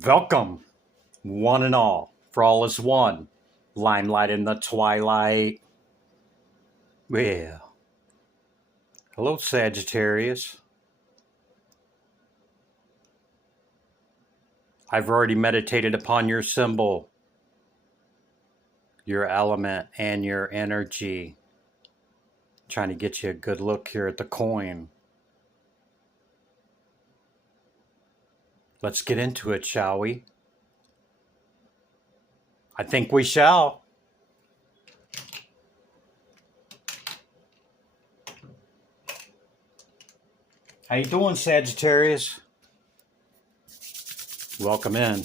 Welcome, one and all, for all is one. Limelight in the twilight. Well, hello, Sagittarius. I've already meditated upon your symbol, your element, and your energy. Trying to get you a good look here at the coin. Let's get into it, shall we? I think we shall. How you doing, Sagittarius? Welcome in.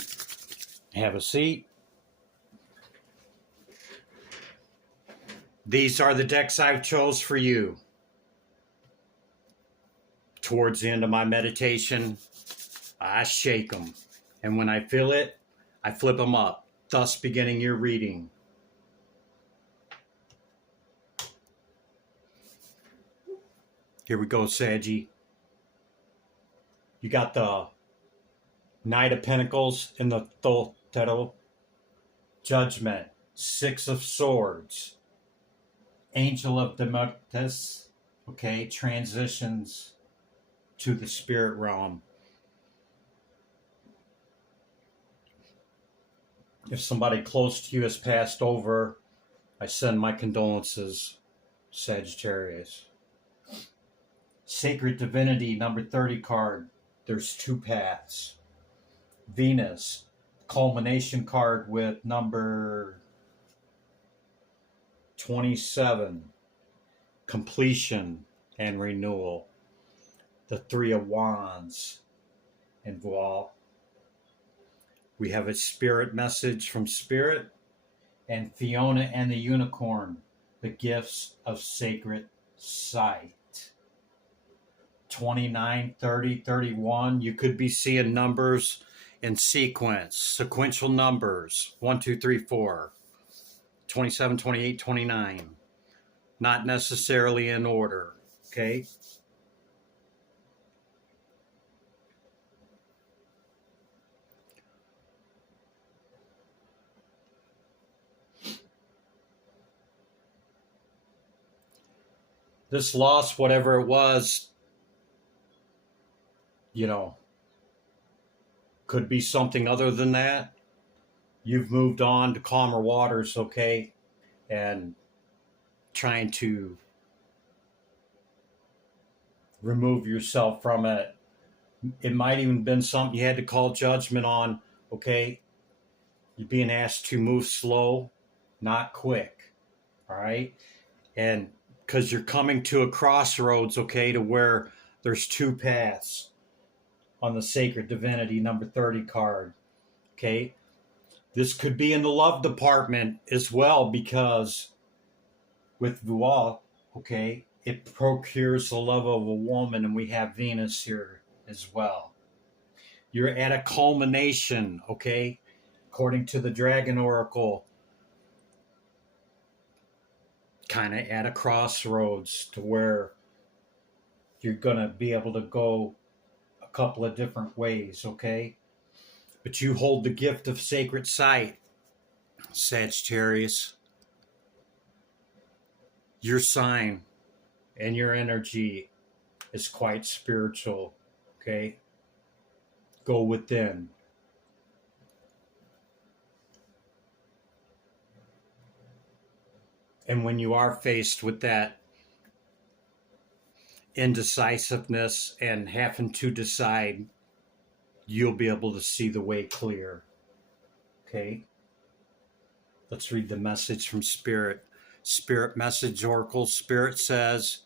Have a seat. These are the decks I've chose for you. Towards the end of my meditation, I shake them. And when I feel it, I flip them up, thus beginning your reading. Here we go, Saggy. You got the Knight of Pentacles in the Tarot. Judgment, Six of Swords, Angel of Demetrius, okay, transitions to the spirit realm. If somebody close to you has passed over, I send my condolences, Sagittarius. Sacred Divinity, number 30 card. There's two paths. Venus, culmination card with number 27. Completion and renewal. The Three of Wands. And voila. We have a spirit message from Spirit and Fiona and the Unicorn, the gifts of sacred sight. 29, 30, 31. You could be seeing numbers in sequence, sequential numbers. 1, 2, 3, 4. 27, 28, 29. Not necessarily in order. Okay? This loss, whatever it was, could be something other than that. You've moved on to calmer waters, okay? And trying to remove yourself from it. It might even been something you had to call judgment on, okay? You're being asked to move slow, not quick, all right? And because you're coming to a crossroads, okay, to where there's two paths on the Sacred Divinity number 30 card, okay? This could be in the love department as well, because with voila, okay, it procures the love of a woman, and we have Venus here as well. You're at a culmination, okay, according to the Dragon Oracle, kind of at a crossroads to where you're going to be able to go a couple of different ways, okay? But you hold the gift of sacred sight, Sagittarius. Your sign and your energy is quite spiritual, okay? Go within. And when you are faced with that indecisiveness and having to decide, you'll be able to see the way clear. Okay? Let's read the message from Spirit. Spirit message oracle. Spirit says,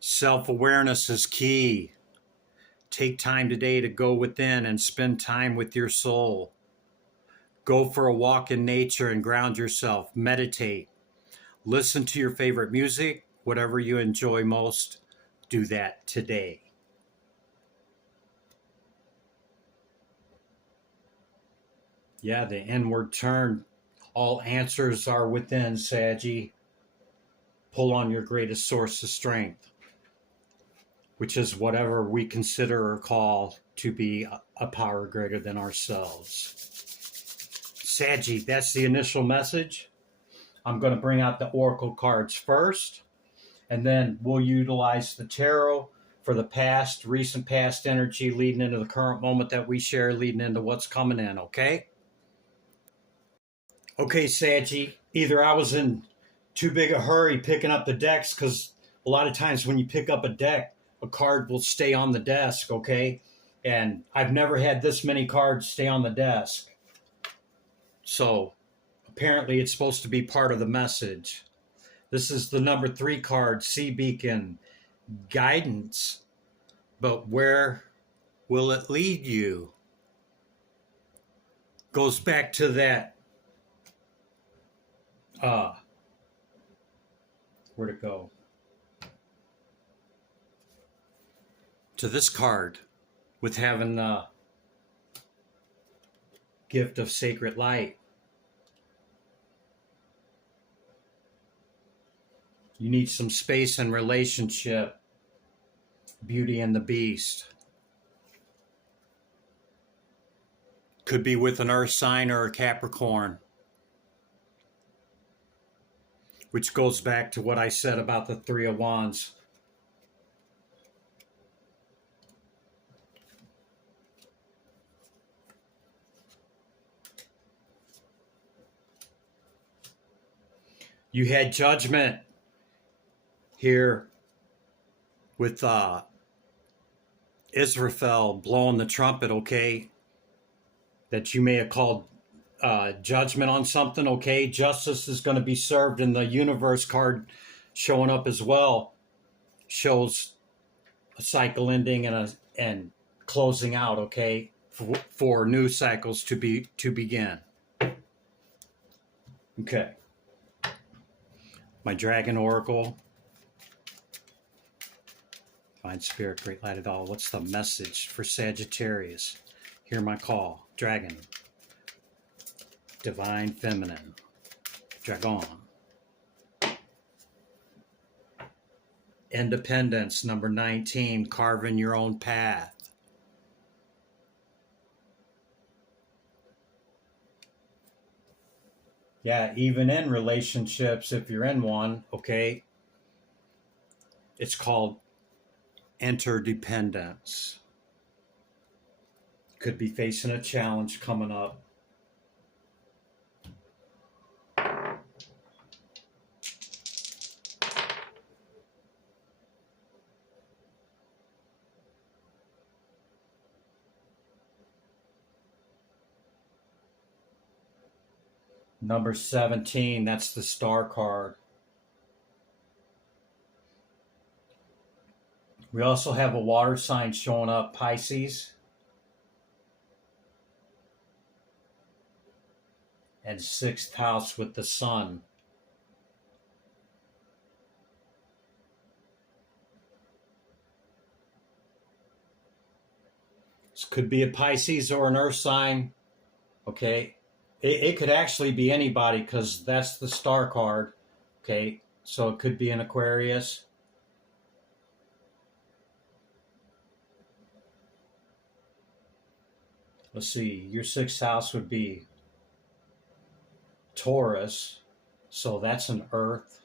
self-awareness is key. Take time today to go within and spend time with your soul. Go for a walk in nature and ground yourself. Meditate. Listen to your favorite music. Whatever you enjoy most, do that today. Yeah, the inward turn. All answers are within, Saggy. Pull on your greatest source of strength, which is whatever we consider or call to be a power greater than ourselves. Saggy, that's the initial message. I'm going to bring out the oracle cards first, and then we'll utilize the tarot for the past, recent past energy leading into the current moment that we share, leading into what's coming in, okay? Okay, Saggy, either I was in too big a hurry picking up the decks, because a lot of times when you pick up a deck, a card will stay on the desk, okay? And I've never had this many cards stay on the desk. So apparently it's supposed to be part of the message. This is the number 3 card, Sea Beacon, guidance. But where will it lead you? Goes back to that, where'd it go? To this card with having the gift of sacred light. You need some space and relationship. Beauty and the Beast. Could be with an earth sign or a Capricorn. Which goes back to what I said about the 3 of Wands. You had Judgment here with Israfel blowing the trumpet, okay? That you may have called judgment on something, okay? Justice is going to be served, and the universe card showing up as well shows a cycle ending and closing out, okay? For new cycles to begin. Okay. My Dragon Oracle. Divine Spirit, Great Light of All. What's the message for Sagittarius? Hear my call. Dragon. Divine Feminine. Dragon. Independence, number 19. Carving your own path. Yeah, even in relationships, if you're in one, okay, it's called interdependence. Could be facing a challenge coming up. Number 17, that's the star card. We also have a water sign showing up, Pisces. And 6th house with the sun. This could be a Pisces or an earth sign. Okay. It could actually be anybody because that's the star card. Okay. So it could be an Aquarius. Let's see. Your 6th house would be Taurus. So that's an earth.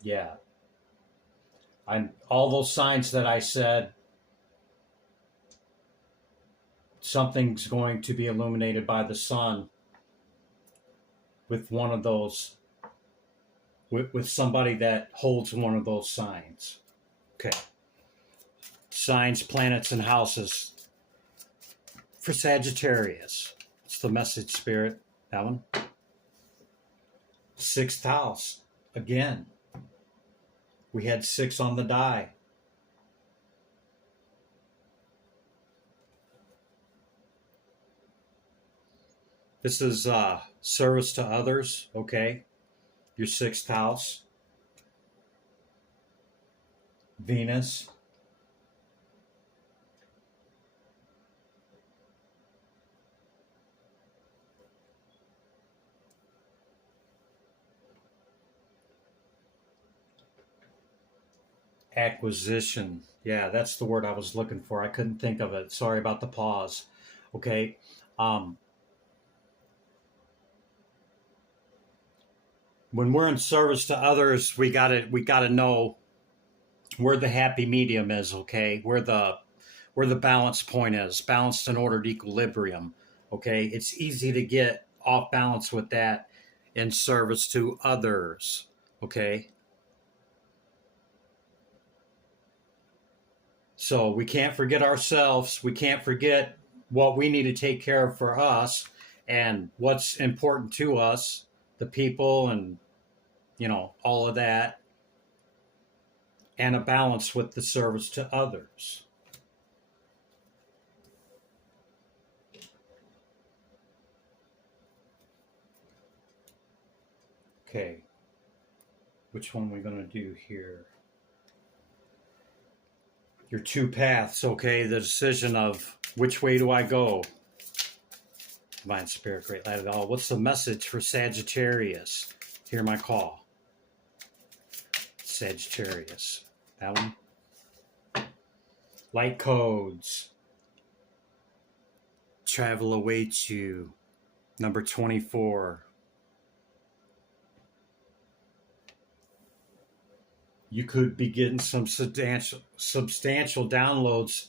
Yeah. All those signs that I said, something's going to be illuminated by the sun with one of those, with somebody that holds one of those signs. Okay. Signs, planets, and houses for Sagittarius. It's the message, Spirit. That one. 6th house. Again. We had 6 on the die. This is service to others, okay? Your 6th house. Venus. Acquisition. Yeah, that's the word I was looking for. I couldn't think of it. Sorry about the pause. Okay. Um, when we're in service to others, we gotta know where the happy medium is. Okay, where the balance point is, balanced and ordered equilibrium. Okay, it's easy to get off balance with that in service to others. Okay, so we can't forget ourselves. We can't forget what we need to take care of for us and what's important to us, the people, and all of that, and a balance with the service to others. Okay, which one are we going to do here? Your two paths, okay? The decision of which way do I go? Divine Spirit, Great Light of All. What's the message for Sagittarius? Hear my call. Sagittarius. That one. Light codes. Travel awaits you. Number 24. You could be getting some substantial downloads,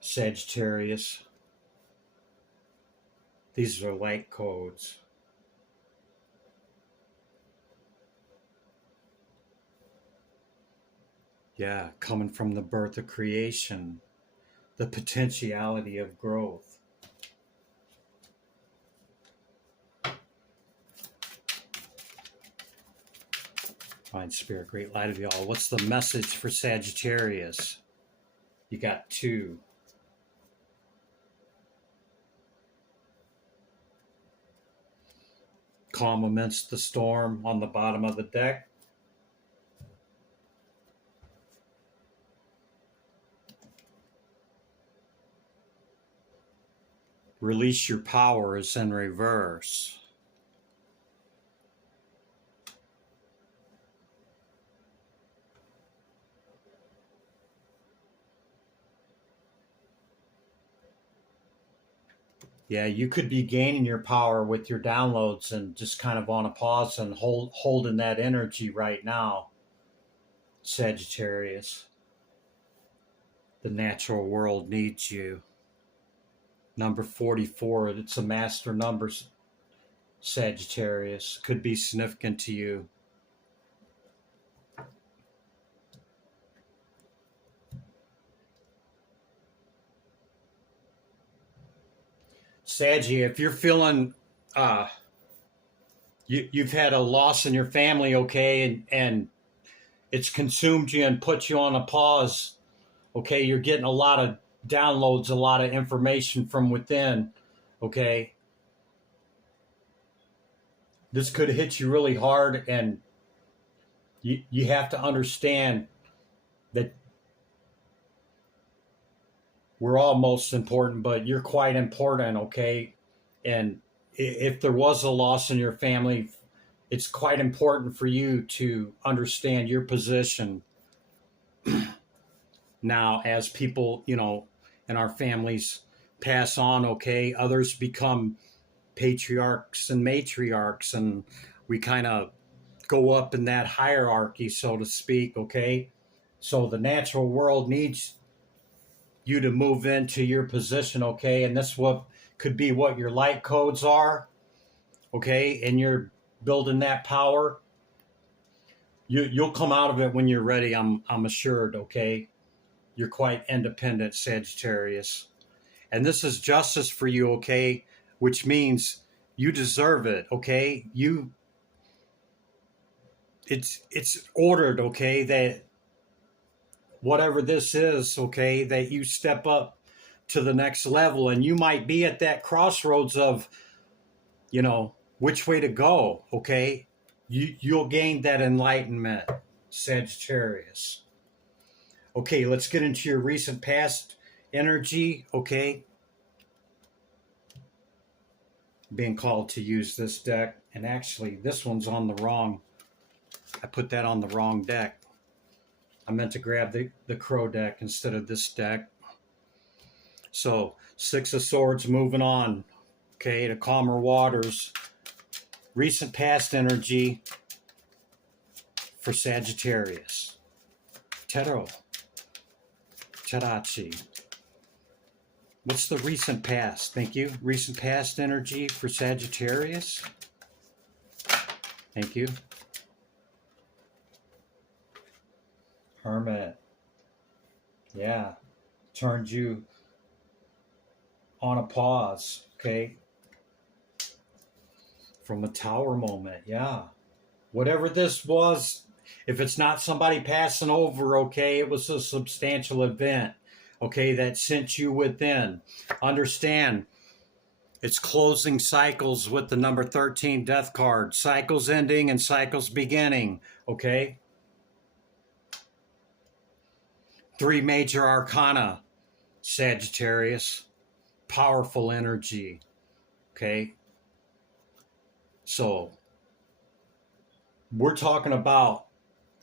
Sagittarius. These are light codes. Yeah, coming from the birth of creation, the potentiality of growth. Divine Spirit, Great Light of Y'all. What's the message for Sagittarius? You got 2. Calm amidst the storm on the bottom of the deck. Release your power is in reverse. Yeah, you could be gaining your power with your downloads and just kind of on a pause and holding that energy right now, Sagittarius. The natural world needs you. Number 44, it's a master number, Sagittarius. Could be significant to you. Saggy, if you're feeling you've had a loss in your family, okay, and it's consumed you and put you on a pause, okay, you're getting a lot of downloads, a lot of information from within, okay. This could hit you really hard, and you have to understand that we're all most important, but you're quite important, okay? And if there was a loss in your family, it's quite important for you to understand your position now as people, in our families pass on, okay? Others become patriarchs and matriarchs, and we kind of go up in that hierarchy, so to speak, okay? So the natural world needs you to move into your position, okay? And this what could be what your light codes are, okay? And you're building that power. You'll come out of it when you're ready. I'm assured, okay? You're quite independent, Sagittarius, and this is justice for you, okay? Which means you deserve it, okay? It's ordered, okay? That whatever this is, okay, that you step up to the next level, and you might be at that crossroads of, which way to go, okay? You'll gain that enlightenment, Sagittarius. Okay, let's get into your recent past energy, okay? Being called to use this deck, and actually this one's on the wrong, I put that on the wrong deck. I meant to grab the crow deck instead of this deck. So, Six of Swords moving on, okay, to calmer waters. Recent past energy for Sagittarius. Tarot. Tarachi. What's the recent past? Thank you. Recent past energy for Sagittarius. Thank you. Hermit. Yeah. Turned you on a pause, okay? From a tower moment, yeah. Whatever this was, if it's not somebody passing over, okay, it was a substantial event, okay, that sent you within. Understand, it's closing cycles with the number 13 death card. Cycles ending and cycles beginning, okay? 3 major arcana, Sagittarius. Powerful energy, okay? So, we're talking about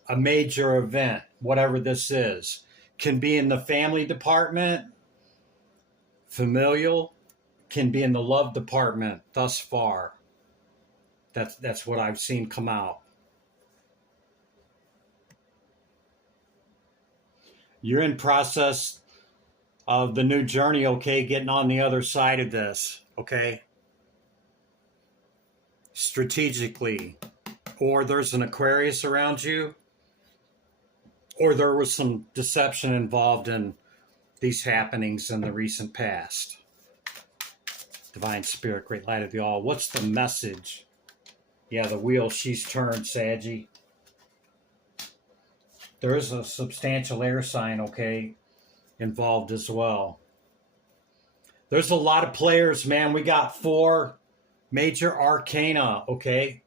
a major event, whatever this is. Can be in the family department, familial, can be in the love department thus far. That's what I've seen come out. You're in process of the new journey, okay, getting on the other side of this, okay? Strategically. Or there's an Aquarius around you, or there was some deception involved in these happenings in the recent past. Divine Spirit, Great Light of the All. What's the message? Yeah, the wheel, she's turned, Saggy. There is a substantial air sign, okay, involved as well. There's a lot of players, man. We got 4 major arcana, okay?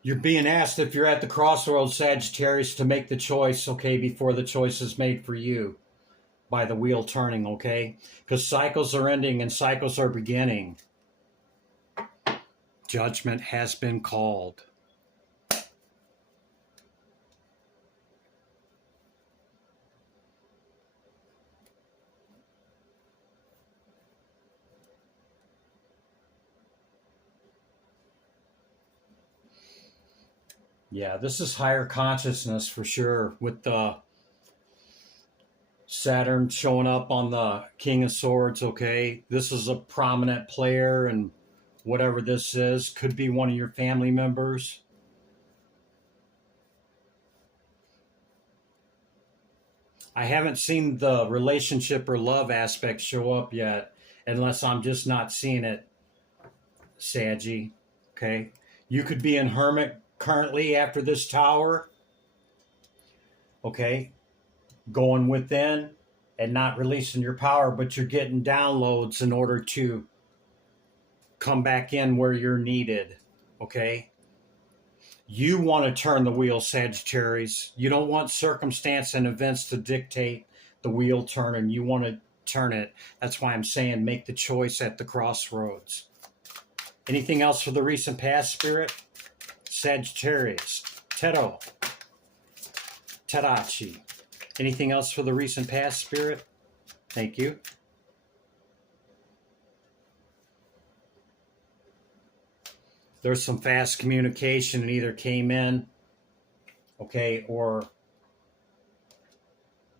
You're being asked if you're at the crossroads, Sagittarius, to make the choice, okay, before the choice is made for you by the wheel turning, okay? Because cycles are ending and cycles are beginning. Judgment has been called. Yeah, this is higher consciousness for sure, with the Saturn showing up on the King of Swords, okay? This is a prominent player, and whatever this is, could be one of your family members. I haven't seen the relationship or love aspect show up yet, unless I'm just not seeing it, Saggy, okay? You could be in Hermit currently after this tower, okay? Going within and not releasing your power, but you're getting downloads in order to come back in where you're needed, okay? You want to turn the wheel, Sagittarius. You don't want circumstance and events to dictate the wheel turning. You want to turn it. That's why I'm saying make the choice at the crossroads. Anything else for the recent past, Spirit? Sagittarius. Tarot. Tarachi. Anything else for the recent past, Spirit? Thank you. There's some fast communication and either came in, okay, or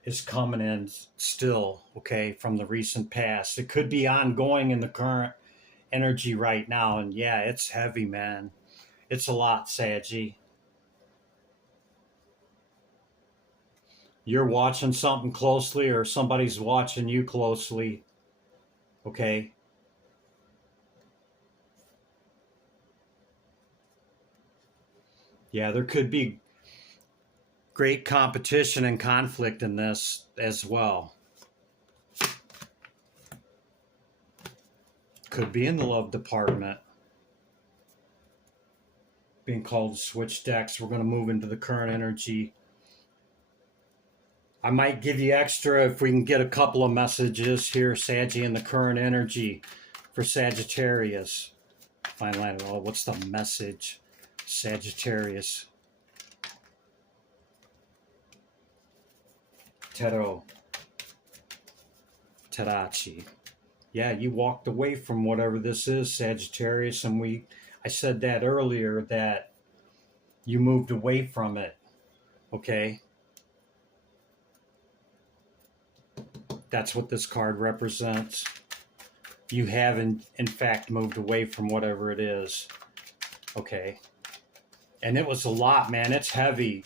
is coming in still, okay, from the recent past. It could be ongoing in the current energy right now. And yeah, it's heavy, man. It's a lot, Saggy. You're watching something closely, or somebody's watching you closely, okay? Yeah, there could be great competition and conflict in this as well. Could be in the love department. Being called to switch decks. We're going to move into the current energy. I might give you extra if we can get a couple of messages here, Saggy, in the current energy for Sagittarius. Finally, oh, what's the message? Sagittarius. Tarot. Tarachi. Yeah, you walked away from whatever this is, Sagittarius, and I said that earlier, that you moved away from it. Okay? That's what this card represents. You have, in fact, moved away from whatever it is. Okay? And it was a lot, man. It's heavy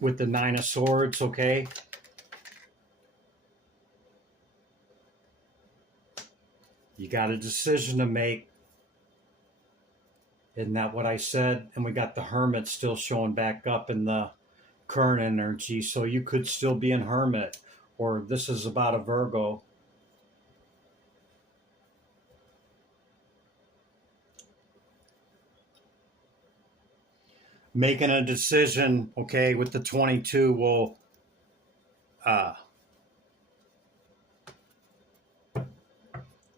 with the Nine of Swords, okay? You got a decision to make. Isn't that what I said? And we got the Hermit still showing back up in the current energy. So you could still be in Hermit. Or this is about a Virgo. Making a decision, okay, with the 22 will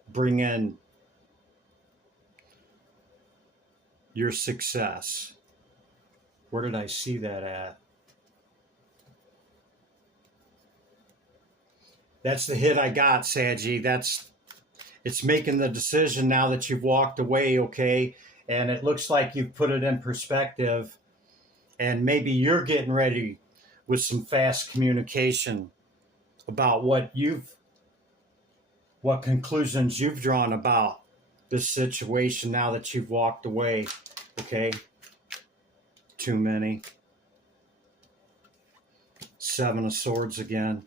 bring in your success. Where did I see that at? That's the hit I got, Saggy. It's making the decision now that you've walked away, okay? And it looks like you've put it in perspective. And maybe you're getting ready with some fast communication about what conclusions you've drawn about this situation now that you've walked away, okay? Too many. Seven of Swords again.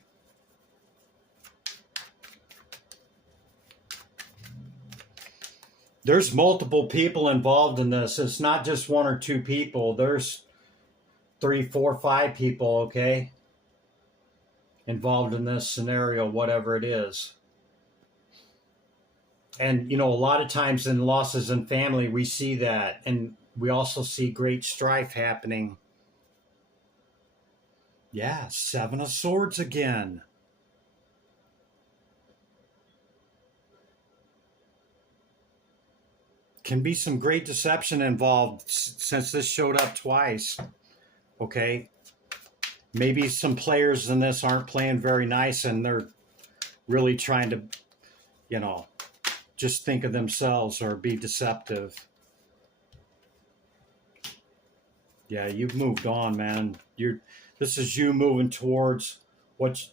There's multiple people involved in this. It's not just one or two people. There's 3, 4, 5 people, okay, involved in this scenario, whatever it is. And, a lot of times in losses in family, we see that. And we also see great strife happening. Yeah, Seven of Swords again. Can be some great deception involved since this showed up twice. Okay? Maybe some players in this aren't playing very nice and they're really trying to, just think of themselves or be deceptive. Yeah, you've moved on, man. This is you moving towards what,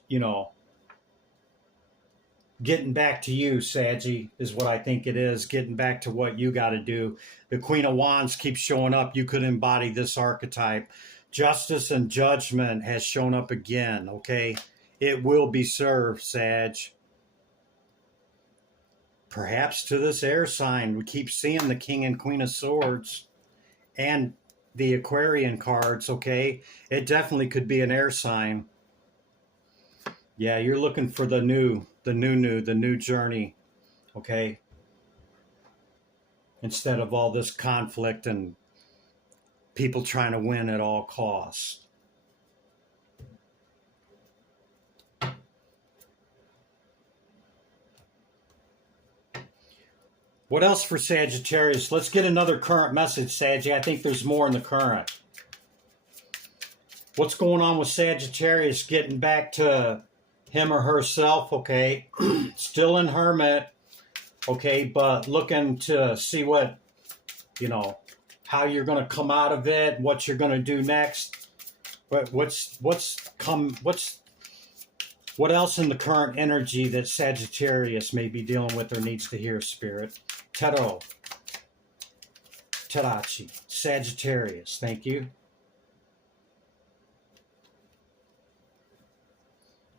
getting back to you, Saggy, is what I think it is. Getting back to what you got to do. The Queen of Wands keeps showing up. You could embody this archetype. Justice and judgment has shown up again, okay? It will be served, Sag. Perhaps to this air sign. We keep seeing the King and Queen of Swords and the Aquarian cards, okay? It definitely could be an air sign. Yeah, you're looking for the new journey, okay? Instead of all this conflict and people trying to win at all costs. What else for Sagittarius? Let's get another current message, Saggy. I think there's more in the current. What's going on with Sagittarius getting back to him or herself, okay? Still in Hermit, okay, but looking to see what, how you're going to come out of it, what you're going to do next. But what else in the current energy that Sagittarius may be dealing with or needs to hear, Spirit? Tarot. Tarachi. Sagittarius. Thank you.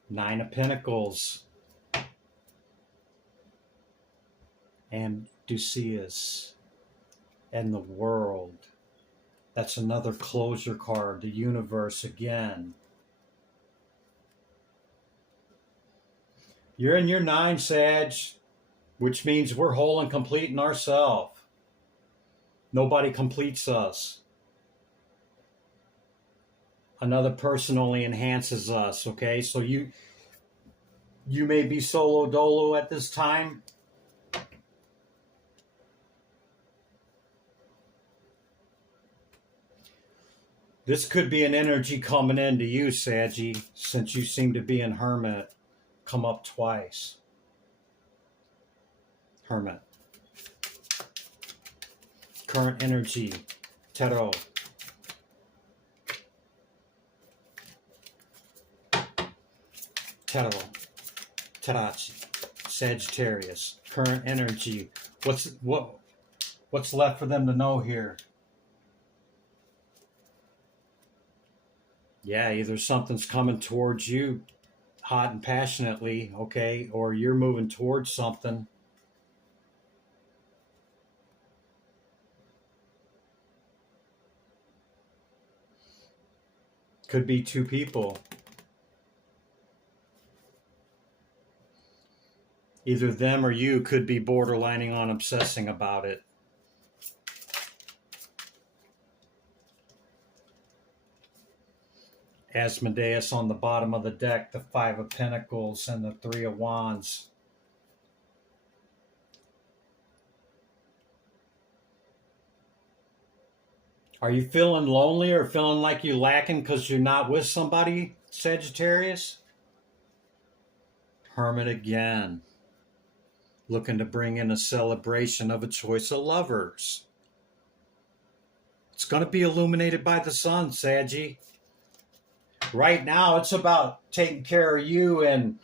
Nine of Pentacles. And Duceus. And the World. That's another closure card. The Universe again. You're in your 9, Sag, which means we're whole and complete in ourselves. Nobody completes us. Another person only enhances us, okay? So you may be solo dolo at this time. This could be an energy coming into you, Saggy, since you seem to be in Hermit. Come up twice. Hermit. Current energy. Tarot. Tarot. Tarachi. Sagittarius. Current energy. What's left for them to know here? Yeah, either something's coming towards you hot and passionately, okay, or you're moving towards something. Could be two people. Either them or you could be borderlining on obsessing about it. Asmodeus on the bottom of the deck, the Five of Pentacles and the Three of Wands. Are you feeling lonely or feeling like you're lacking because you're not with somebody, Sagittarius? Hermit again. Looking to bring in a celebration of a choice of lovers. It's going to be illuminated by the sun, Saggy. Right now, it's about taking care of you and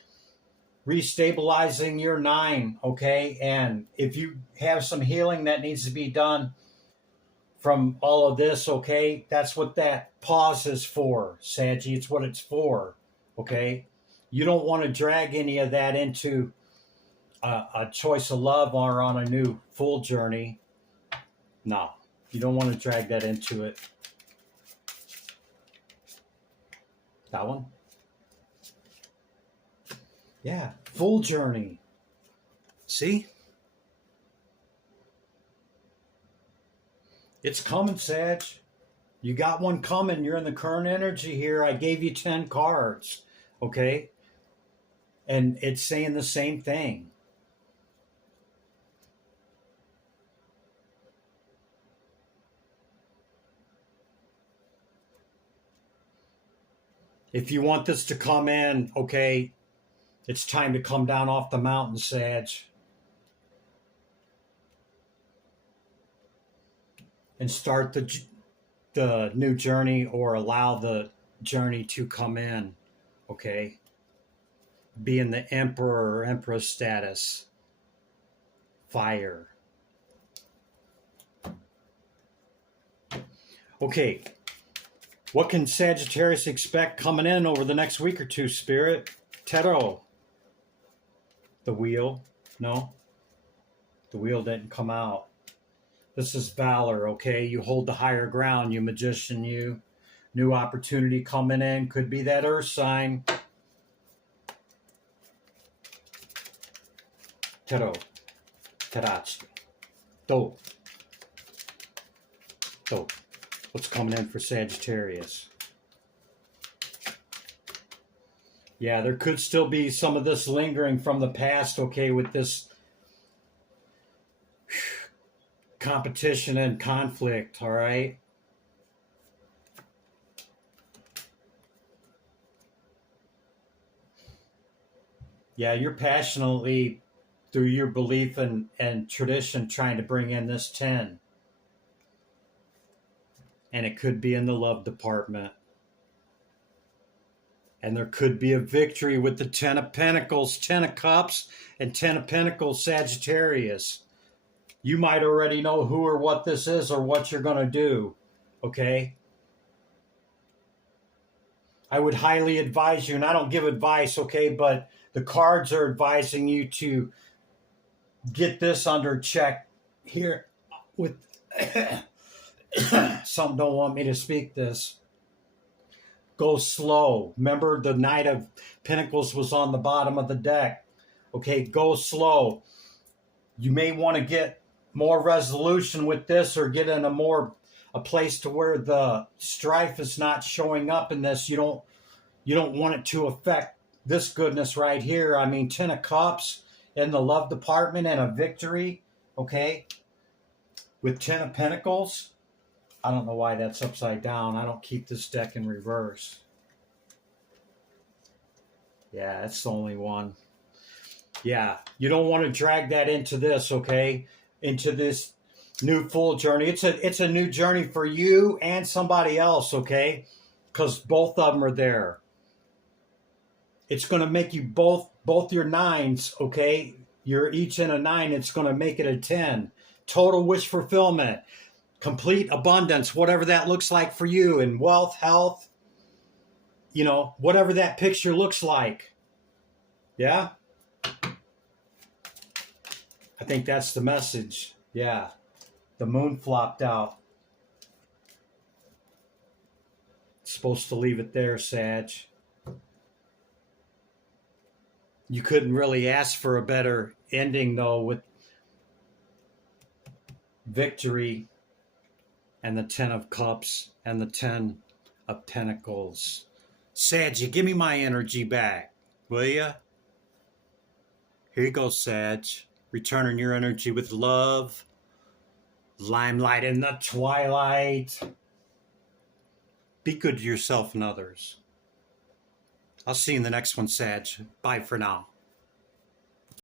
restabilizing your 9, okay? And if you have some healing that needs to be done from all of this, okay, that's what that pause is for, Saggy. It's what it's for, okay? You don't want to drag any of that into a choice of love or on a new full journey. No, you don't want to drag that into it. That one? Yeah, full journey. See? It's coming, Sag. You got one coming. You're in the current energy here. I gave you 10 cards, okay? And it's saying the same thing. If you want this to come in, okay, it's time to come down off the mountain, Sag. And start the new journey or allow the journey to come in, okay? Be in the Emperor or Empress status. Fire. Okay. What can Sagittarius expect coming in over the next week or two, Spirit? Tarot. The wheel. No. The wheel didn't come out. This is valor, okay? You hold the higher ground, you magician, you. New opportunity coming in. Could be that earth sign. Tarot. Tarachi. Do. Do. What's coming in for Sagittarius? Yeah, there could still be some of this lingering from the past, okay, with this competition and conflict, all right? Yeah, you're passionately, through your belief and tradition, trying to bring in this 10. And it could be in the love department. And there could be a victory with the 10 of Pentacles, 10 of Cups, and 10 of Pentacles, Sagittarius. You might already know who or what this is or what you're going to do, okay? I would highly advise you, and I don't give advice, okay, but the cards are advising you to get this under check here with... Some don't want me to speak this. Go slow. Remember, the Knight of Pentacles was on the bottom of the deck. Okay, go slow. You may want to get more resolution with this or get in a more a place to where the strife is not showing up in this. You don't want it to affect this goodness right here. I mean, 10 of Cups in the love department and a victory, okay? With 10 of Pentacles. I don't know why that's upside down. I don't keep this deck in reverse. Yeah, that's the only one. Yeah, you don't want to drag that into this, okay? Into this new full journey. It's a new journey for you and somebody else, okay? Because both of them are there. It's going to make you both your nines, okay? You're each in a 9. It's going to make it a 10. Total wish fulfillment. Complete abundance, whatever that looks like for you, in wealth, health, you know, whatever that picture looks like. Yeah? I think that's the message. Yeah. The moon flopped out. Supposed to leave it there, Sag. You couldn't really ask for a better ending, though, with victory and the 10 of Cups and the 10 of Pentacles. Sag, you give me my energy back, will you? Here you go, Sag. Returning your energy with love. Limelight in the twilight. Be good to yourself and others. I'll see you in the next one, Sag. Bye for now.